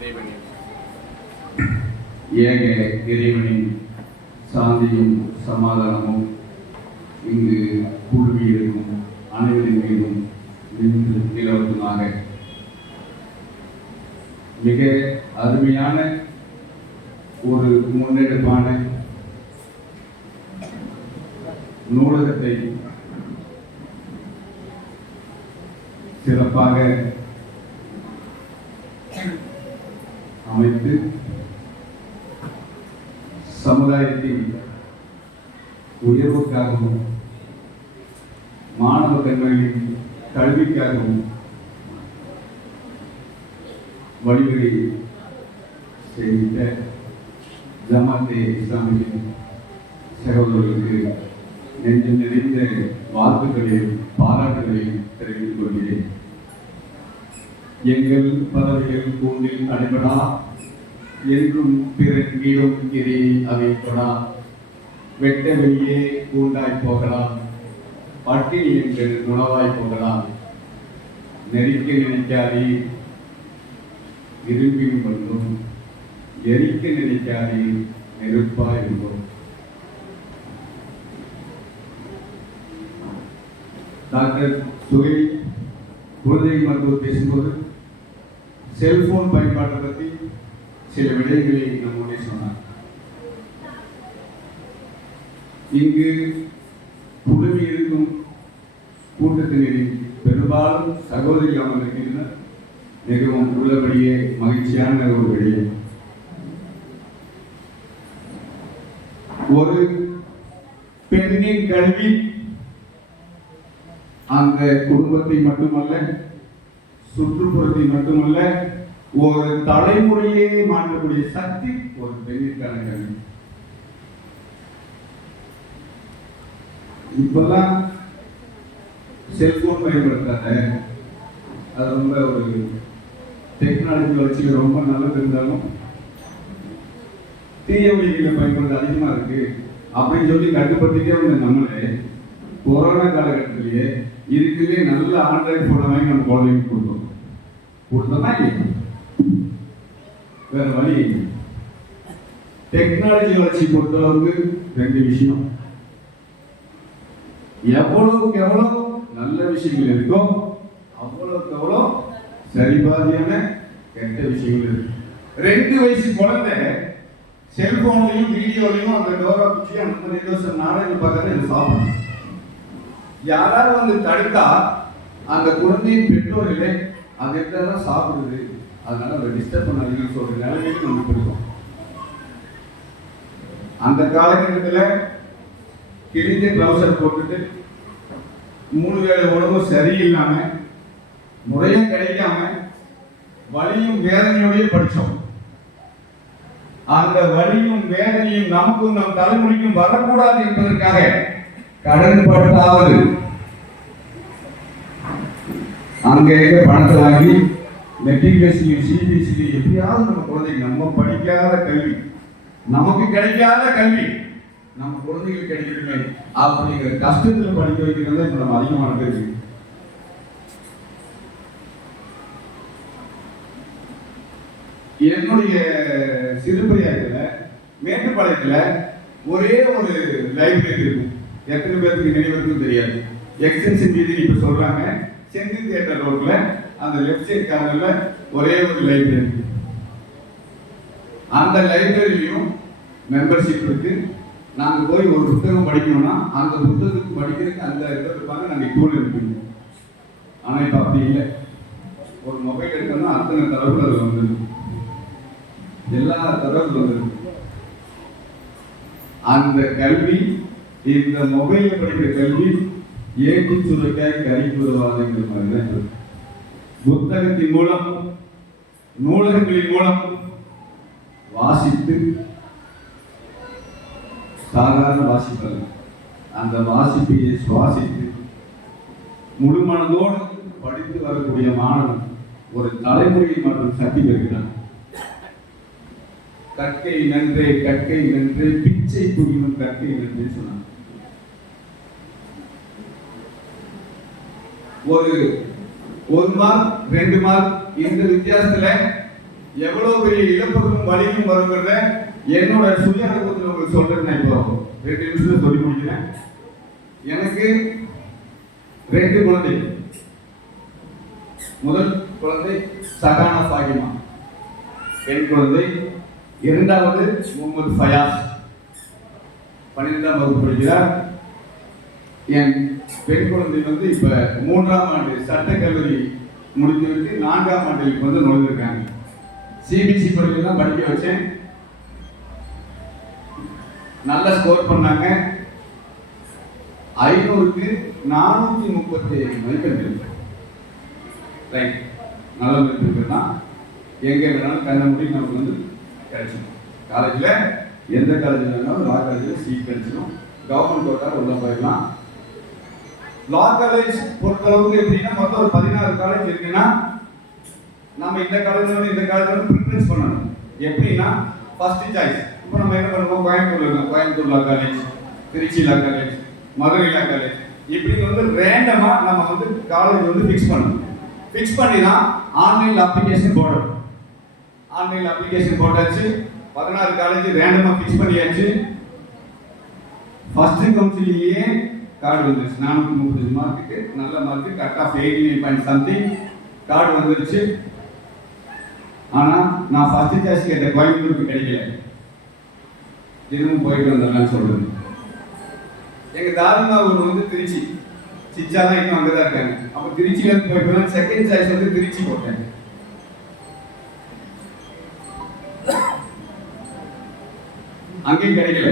இறைவனின் ஏக இறைவனின் சாந்தியும் சமாதானமும் இங்கு கூடுவியிருக்கும் அனைவரின் மீதும் நின்று நிலவட்டுமாக மிக அருமையான ஒரு முன்னெடுப்பான நூலகத்தை சிறப்பாக அமைத்து சமுதாயத்தின் உயர்வுக்காகவும் மாணவ பெண்களின் கல்விக்காகவும் வழிவகை செய்த ஜமாத்தே இஸ்லாமியின் சகோதரர்களுக்கு நெஞ்சு நிறைந்த வாழ்த்துக்களையும் பாராட்டுகளையும் தெரிவித்துக் கொள்கிறேன். எங்கள் பதவிகள் கூண்டில் அடிபடா என்றும் பிறர் கீழும் இதை அமைப்படா வெட்ட வெளியே கூண்டாய் போகலாம் பட்டினி எங்கள் உணவாய் போகலாம். நெருக்க நினைக்காதே இரும்பின் கொண்டும் எரிக்க நினைக்காதே நெருப்பாய் உள்ளோம் டாக்டர் சுகை குழந்தை மருத்துவர் பேசும்போது செல்போன் பயன்பாட்டை பற்றி சில விடயங்களை நம்முடைய சொன்னார். இங்கு குழுமி இருக்கும் கூட்டத்தினரின் பெரும்பாலும் சகோதரி அமர்ந்திருக்கின்றனர் மிகவும் உள்ளபடியே மகிழ்ச்சியான ஒரு விடயம். ஒரு பெண்ணின் கல்வி அந்த குடும்பத்தை மட்டுமல்ல சுற்றுப்புறத்தை மட்டுமல்ல ஒரு தலைமுறையே மாற்றக்கூடிய சக்தி ஒரு பெண்ணிற்கான கல்வி இப்பெல்லாம் செல்போன் பயன்படுத்தாங்க அது ரொம்ப ஒரு டெக்னாலஜி வளர்ச்சி ரொம்ப நல்லது இருந்தாலும் தீய வழிகளை பயன்படுத்த அதிகமாக இருக்கு. அப்படின்னு சொல்லி கட்டுப்படுத்திட்டே வந்த நம்மளே கொரோனா காலகட்டத்திலேயே இருக்கிறதே நல்ல ஆண்ட்ராய்ட் ஃபோனை வாங்கி நம்ம குழந்தைங்க கொடுத்தோம். கொடுத்தோம்னா இல்லையா? வேற வழி இல்லை. டெக்னாலஜி வளர்ச்சி பொறுத்தளவுக்கு ரெண்டு விஷயம். எவ்வளவுக்கு எவ்வளவு நல்ல விஷயங்கள் இருக்கோ அவ்வளவுக்கு எவ்வளோ சரிபாதியான கெட்ட விஷயங்கள் இருக்கு. ரெண்டு வயசு குழந்தை செல்போன்லையும் வீடியோலையும் அந்த டோரா பிடிச்சி அந்த நாடகம் பார்க்கறது இது சாப்பிடும் யாராவது வந்து தடுத்தா அந்த குழந்தையின் பெற்றோர்களே அது தான் சாப்பிடுது. அதனால அதை டிஸ்டர்ப் பண்ணாதீங்கன்னு சொல்ற நிலைமைக்கு நம்ம கொடுத்தோம் அந்த காலகட்டத்தில் கிழிஞ்ச க்ளவுசர் போட்டுட்டு மூணு வேலை உடம்பு சரியில்லாம முறையா கிடைக்காம வலியும் வேதனையோடய படிச்சோம். அந்த வலியும் வேதனையும் நமக்கும் நம் தலைமுறைக்கும் வரக்கூடாது என்பதற்காக கடன் பட்டாவது அங்க எங்க பணத்தை வாங்கி மெட்ரிகுலேஷன் சிபிஎஸ்சி எப்படியாவது நம்ம குழந்தைங்க நம்ம படிக்காத கல்வி நமக்கு கிடைக்காத கல்வி நம்ம குழந்தைகளுக்கு கிடைக்கணுமே அப்படிங்கிற கஷ்டத்துல படிக்க வைக்கிறது இப்ப நம்ம அதிகமான பேர் என்னுடைய சிறுபிரியாயத்தில் மேட்டுப்பாளையத்தில் ஒரே ஒரு லைப்ரரி இருக்கும் எத்தனை பேருக்கு நினைவிருக்கும் தெரியாது. எக்ஸ்டென்ஷன் வீதி இப்ப சொல்றாங்க. செந்தில் தியேட்டர் ரோட்ல அந்த லெஃப்ட் சைட் கார்னர்ல ஒரே ஒரு லைப்ரரி அந்த லைப்ரரியும் மெம்பர்ஷிப் இருக்கு. நாங்கள் போய் ஒரு புத்தகம் படிக்கணும்னா அந்த புத்தகத்துக்கு படிக்கிறதுக்கு அந்த இடத்துல இருப்பாங்க நாங்கள் கூட இருக்கணும் ஆனால் இப்போ அப்படி இல்லை. ஒரு மொபைல் எடுத்தோம்னா அத்தனை தரவுகள் அது வந்துருக்கு எல்லா தரவுகள் வந்துருக்கு அந்த கல்வி இந்த மொபைல்ல படிக்கிற கல்வி ஏற்றி சுருக்க கறி மாதிரி தான் இருக்கு. புத்தகத்தின் மூலம் நூலகங்களின் மூலம் வாசித்து சாதாரண வாசிப்பல்ல அந்த வாசிப்பையை சுவாசித்து முழு மனதோடு படித்து வரக்கூடிய மாணவன் ஒரு தலைமுறையை மற்றும் சக்தி பெறுகிறான். கற்கை நன்றே கற்கை நன்றே பிச்சை புரியும் கற்கை நன்றே சொன்னான். ஒரு ஒரு மார்க் ரெண்டு மார்க் இந்த வித்தியாசத்துல எவ்வளவு பெரிய இழப்புகளும் வலியும் வருங்கிறத என்னோட சுய அனுபவத்தில் உங்களுக்கு சொல்றேன் நான் இப்போ. ரெண்டு நிமிஷத்துல சொல்லி முடிக்கிறேன். எனக்கு ரெண்டு குழந்தை. முதல் குழந்தை சகானா ஃபாகிமா பெண் குழந்தை. இரண்டாவது முகமது ஃபயாஸ். பன்னிரெண்டாம் வகுப்பு படிக்கிறார். என் பெண் குழந்தை வந்து இப்ப மூன்றாம் ஆண்டு சட்டக்கல்லூரி முடித்துவிட்டு நான்காம் ஆண்டுக்கு வந்து நுழைஞ்சிருக்காங்க சிபிசி பள்ளியில் தான் படிக்க வச்சேன். நல்ல ஸ்கோர் பண்ணாங்க. ஐநூறுக்கு நானூத்தி முப்பத்தி ஏழு மதிப்பெண்கள். ரைட் நல்ல மதிப்பெண்கள் தான். எங்க வேணாலும் கண்ண முடி நமக்கு வந்து கிடைச்சிடும். காலேஜில் எந்த காலேஜில் வேணாலும் லா காலேஜில் சீட் கிடைச்சிடும். கவர்மெண்ட் கோட்டா உள்ள போயிடலாம். லா காலேஜ் பொறுத்தளவுக்கு எப்படின்னா மொத்தம் ஒரு பதினாறு காலேஜ் இருக்குன்னா நம்ம இந்த காலேஜ்ல இந்த காலேஜ்ல ப்ரிஃபரன்ஸ் பண்ணணும். எப்படின்னா ஃபர்ஸ்ட் சாய்ஸ் இப்போ நம்ம என்ன பண்ணுவோம்? கோயம்புத்தூர்ல இருக்கோம். Coimbatore law college Trichy law college Madurai law college இப்படி வந்து ரேண்டமாக நம்ம வந்து காலேஜ் வந்து ஃபிக்ஸ் பண்ணணும். ஃபிக்ஸ் பண்ணி தான் ஆன்லைன் அப்ளிகேஷன் போடணும். ஆன்லைன் அப்ளிகேஷன் போட்டாச்சு. பதினாறு காலேஜ் ரேண்டமாக ஃபிக்ஸ் பண்ணியாச்சு. ஃபர்ஸ்ட் கவுன்சிலிங்கே கார்டு வந்துருச்சு. நானூற்றி முப்பது மார்க்குக்கு நல்ல mark cut off eighty nine point something card வந்துருச்சு. ஆனால் நான் ஃபஸ்ட்டு சாய்ஸ் கேட்ட கோயம்புத்தூருக்கு கிடைக்கல. தினமும் போயிட்டு வந்துடலாம்னு சொல்கிறேன் எங்கள் தாருமா ஊர் வந்து திருச்சி. சிச்சா தான் இன்னும் அங்கே தான் இருக்காங்க. அப்போ திருச்சியிலேருந்து போயிட்டு செகண்ட் சாய்ஸ் வந்து திருச்சி போட்டேன். அங்கேயும் கிடைக்கல.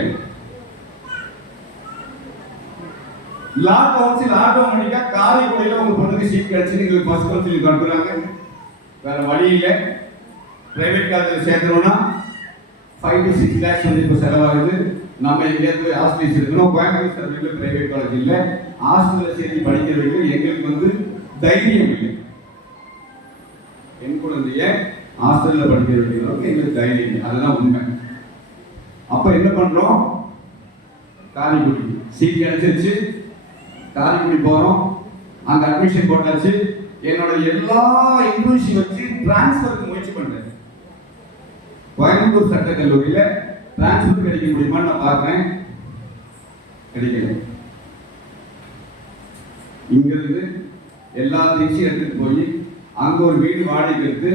லா கவுன்சில் ஆட்டோமேட்டிக்கா காரைக்குடியில உங்க பொண்ணுக்கு சீட் கிடைச்சு நீங்க ஃபர்ஸ்ட் கவுன்சில் அனுப்புறாங்க. வேற வழி இல்லை. பிரைவேட் காலேஜ் சேர்க்கணும்னா ஃபைவ் டு சிக்ஸ் லேக்ஸ் வந்து இப்போ செலவாகுது. நம்ம எங்கேயாவது ஹாஸ்டல்ஸ் இருக்கணும் கோயம்புத்தூர் சர்வீஸில் பிரைவேட் காலேஜ் இல்லை. ஹாஸ்டலில் சேர்த்து படிக்கிறதுக்கு எங்களுக்கு வந்து தைரியம் இல்லை. என் குழந்தைய ஹாஸ்டலில் படிக்க எங்களுக்கு தைரியம் இல்லை. அதுதான் உண்மை. அப்போ என்ன பண்ணுறோம் காரைக்குடி சீட் கிடைச்சிருச்சு. காரைக்குடி போகிறோம் அங்கே அட்மிஷன் போட்டாச்சு. என்னோட எல்லா இன்க்ளூசிவ் வச்சு டிரான்ஸ்ஃபருக்கு முயற்சி பண்ணேன் கோயம்புத்தூர் சட்டக்கல்லூரியில் டிரான்ஸ்ஃபர் கிடைக்க முடியுமான்னு நான் பார்க்குறேன். கிடைக்கல. இங்கிருந்து எல்லா திங்ஸையும் எடுத்துட்டு போய் அங்க ஒரு வீடு வாடகைக்கு எடுத்து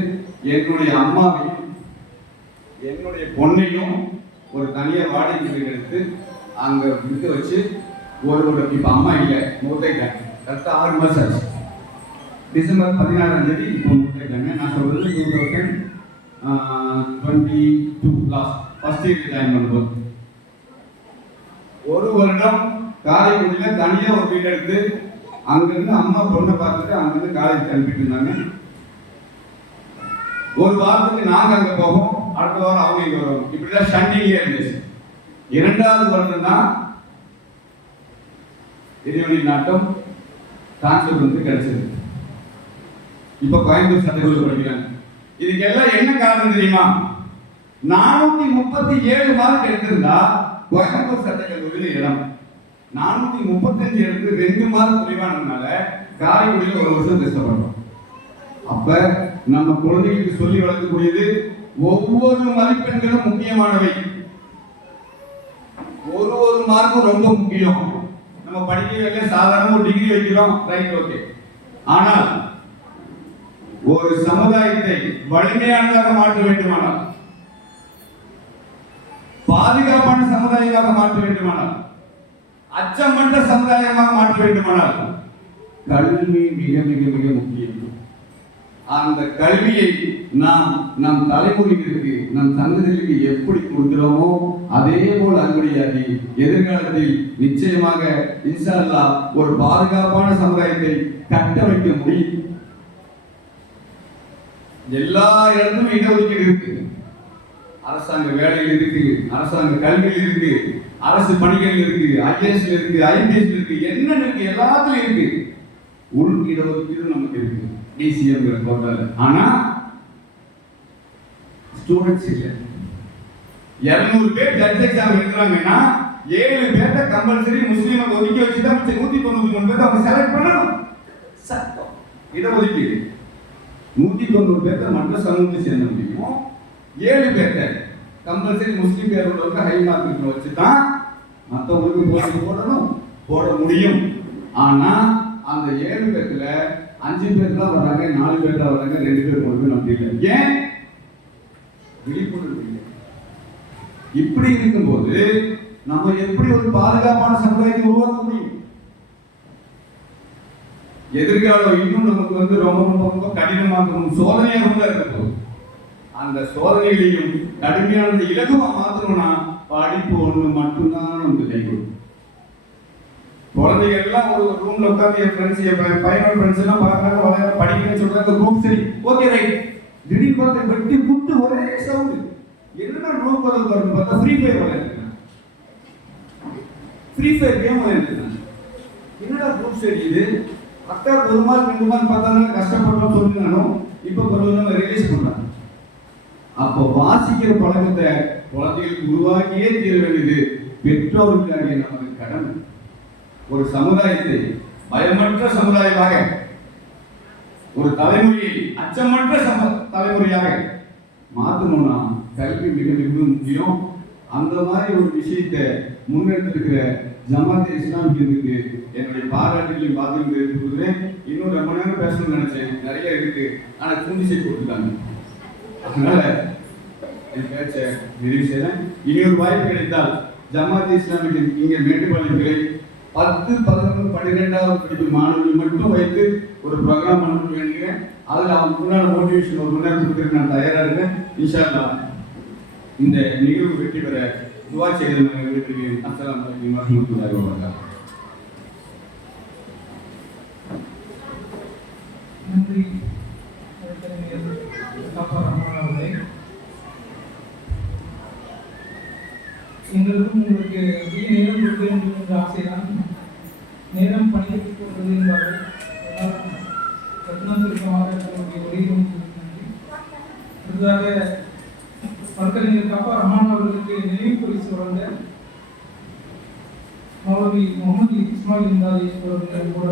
என்னுடைய அம்மாவையும் என்னுடைய பொண்ணையும் ஒரு தனியாக வாடகை வீடு எடுத்து அங்கே விட்டு வச்சு ஒரு ஒரு இப்போ அம்மா இல்லை மூத்தைட்டாங்க கரெக்டாக ஆறு மாதம் ஆச்சு. டிசம்பர் பதினாறாம் தேதி இப்போ மூத்தைட்டாங்க நான் சொல்கிறது two thousand twenty two last first year join பண்ணும்போது. ஒரு வருடம் காரைக்குடியில் தனியாக ஒரு வீடு எடுத்து அங்கேருந்து அம்மா பொண்ணை பார்த்துட்டு அங்கிருந்து காலேஜ் அனுப்பிட்டு இருந்தாங்க. ஒரு வாரத்துக்கு நாங்கள் அங்கே போவோம். அடுத்த வாரம் அவங்க இங்கே வருவோம் இப்படிதான் ஷண்டிங்கே இருந்துச்சு. இரண்டாவது வருடம் தான் இறைவனி நாட்டம் டிரான்ஸ்ஃபர் வந்து கிடைச்சது. இப்ப கோயம்புத்தூர் சட்டக்கல்லூரி படிக்கிறாங்க இதுக்கெல்லாம் என்ன காரணம் தெரியுமா? நானூத்தி முப்பத்தி ஏழு மார்க் எடுத்திருந்தா கோயம்புத்தூர் சட்டக்கல்லூரியில் இடம். நானூத்தி முப்பத்தஞ்சு எடுத்து ரெண்டு மார்க் குறைவானதுனால காரைக்குடியில் ஒரு வருஷம் கஷ்டப்படுறோம் அப்ப நம்ம குழந்தைகளுக்கு சொல்லி வளர்க்கக்கூடியது ஒவ்வொரு மதிப்பெண்களும் முக்கியமானவை. ஒரு ஒரு மார்க்கும் ரொம்ப முக்கியம். நம்ம படிக்கிறதுல சாதாரண ஒரு டிகிரி வைக்கிறோம். ரைட் ஓகே ஆனால் ஒரு சமுதாயத்தை வலிமையானதாக மாற்ற வேண்டுமானால் பாதுகாப்பான சமுதாயமாக மாற்ற வேண்டுமானால் அச்சமற்ற சமுதாயமாக மாற்ற வேண்டுமானால் கல்வி மிக மிக மிக முக்கியம். அந்த கல்வியை நாம் நம் தலைமுறைகளுக்கு நம் சந்ததிகளுக்கு எப்படி கொடுக்கிறோமோ அதே போல் அன்படியாகி எதிர்காலத்தில் நிச்சயமாக இன்ஷா ஒரு பாதுகாப்பான சமுதாயத்தை கட்டமைக்க முடியும். எல்லா இடத்தும் இடஒதுக்கீடு இருக்கு. அரசாங்க வேலையில் இருக்கு அரசாங்க கல்வியில் இருக்கு அரசு பணிகள் இருக்கு ஐஏஎஸ் இருக்கு ஐபிஎஸ் இருக்கு என்ன இருக்கு எல்லாத்துலயும் இருக்கு. உள் இடஒதுக்கீடு நமக்கு இருக்கு. டிசிஎம்ங்கிற கோட்டால ஆனா ஸ்டூடெண்ட்ஸ் இல்லை. இருநூறு பேர் ஜட்ஜ் எக்ஸாம் எழுதுறாங்கன்னா ஏழு பேர்த்த கம்பல்சரி முஸ்லீமை ஒதுக்கி வச்சு தான் மிச்சம் நூத்தி தொண்ணூத்தி மூணு பேர்த்த அவங்க செலக்ட் பண்ணணும். சட்டம். இடஒதுக்கீடு நூத்தி தொண்ணூறு பேர்த்த மற்ற சமூகத்தை சேர்ந்த முடியும். ஏழு பேர்த்த கம்பல்சரி முஸ்லீம் பேர் உள்ளவங்க ஹை மார்க் வச்சு தான் மற்றவங்களுக்கு போட்டி போடணும். போட முடியும். ஆனா அந்த ஏழு பேர்த்துல அஞ்சு பேர் தான் வர்றாங்க நாலு பேர் தான் வர்றாங்க ரெண்டு பேர் மூணு பேர் அப்படி இல்லை. ஏன்? விழிப்புணர்வு இல்லை. இப்படி இருக்கும்போது நம்ம எப்படி ஒரு பாதுகாப்பான சமுதாயத்தை உருவாக்க முடியும்? எதிர்காலம் இன்னும் நமக்கு வந்து ரொம்ப ரொம்ப ரொம்ப கடினமாகவும் சோதனையாகவும் தான் இருக்கும். அந்த சோதனைகளையும் கடுமையான இலகுவா மாத்தணும்னா படிப்பு ஒன்று மட்டும்தான் நமக்கு கை கொடுக்கும். குழந்தைங்க எல்லாம் ஒரு ரூம்ல உட்காந்து என் ஃப்ரெண்ட்ஸ் என் பையனோட ஃப்ரெண்ட்ஸ் எல்லாம் பார்க்கறாங்க வளைய படிக்கிறேன்னு சொல்றாங்க குரூப் சரி. ஓகே ரைட் திடீர்னு பார்த்து வெட்டி குத்து ஒரே சவுண்டு என்னடா ரூம் பதம் வரும் பார்த்தா ஃப்ரீ ஃபயர் விளையாடுறாங்க ஃப்ரீ ஃபயர் கேம் விளையாடுறாங்க என்னடா குரூப் சரி இது? அக்கா ஒரு மாதிரி ரெண்டு மாதம் பார்த்தா கஷ்டப்பட்டோம் சொல்லினாலும் இப்போ கொஞ்சம் ரிலீஸ் பண்றாங்க அப்போ வாசிக்கிற பழக்கத்தை குழந்தைகளுக்கு உருவாக்கியே தீர வேண்டியது பெற்றோர்களுக்காகிய நமக்கு கடமை. ஒரு சமுதாயத்தை பயமற்ற சமுதாயமாக ஒரு தலைமுறையை அச்சமற்ற சம தலைமுறையாக மாற்றணும்னா கல்வி மிக மிக முக்கியம். அந்த மாதிரி ஒரு விஷயத்தை முன்னெடுத்திருக்கிற ஜமாத் இஸ்லாமியத்துக்கு என்னுடைய பாராட்டுகளையும் பார்த்துட்டு இருக்கிறேன் இன்னும் ரொம்ப நேரம் பேசணும்னு நினைச்சேன். நிறைய இருக்கு. ஆனா துணிசை செய்து கொடுத்துட்டாங்க. அதனால என் பேச்சை நிறைவு செய்றேன். இனி ஒரு வாய்ப்பு கிடைத்தால் ஜமாத் இஸ்லாமிக்கு இங்கே மேட்டுப்பாளையத்திலே பத்து பதினொன்று பன்னிரெண்டாவது படிப்பு மாணவர்கள் மட்டும் வைத்து ஒரு ப்ரோக்ராம் பண்ணணும்னு நினைக்கிறேன். அதில் அவங்க முன்னாடி மோட்டிவேஷன் ஒரு மணி நேரம் கொடுக்குறதுக்கு நான் தயாராக இருக்கேன். இன்ஷால்லா இந்த நிகழ்வு வெற்றி பெற துவா செய்து நான் விரும்புகிறேன் அஸ்லாம் அலைக்கும் வரஹ்மத்துல்லாஹி வபரகாத்துஹு. அடுத்ததாக வழக்கறிஞர் காப்பா ரஹ்மான் அவர்களுக்கு நினைவு பரிசு வழங்க மௌலவி முகமது இஸ்மாயில் இந்தாரி அவர்கள் கூட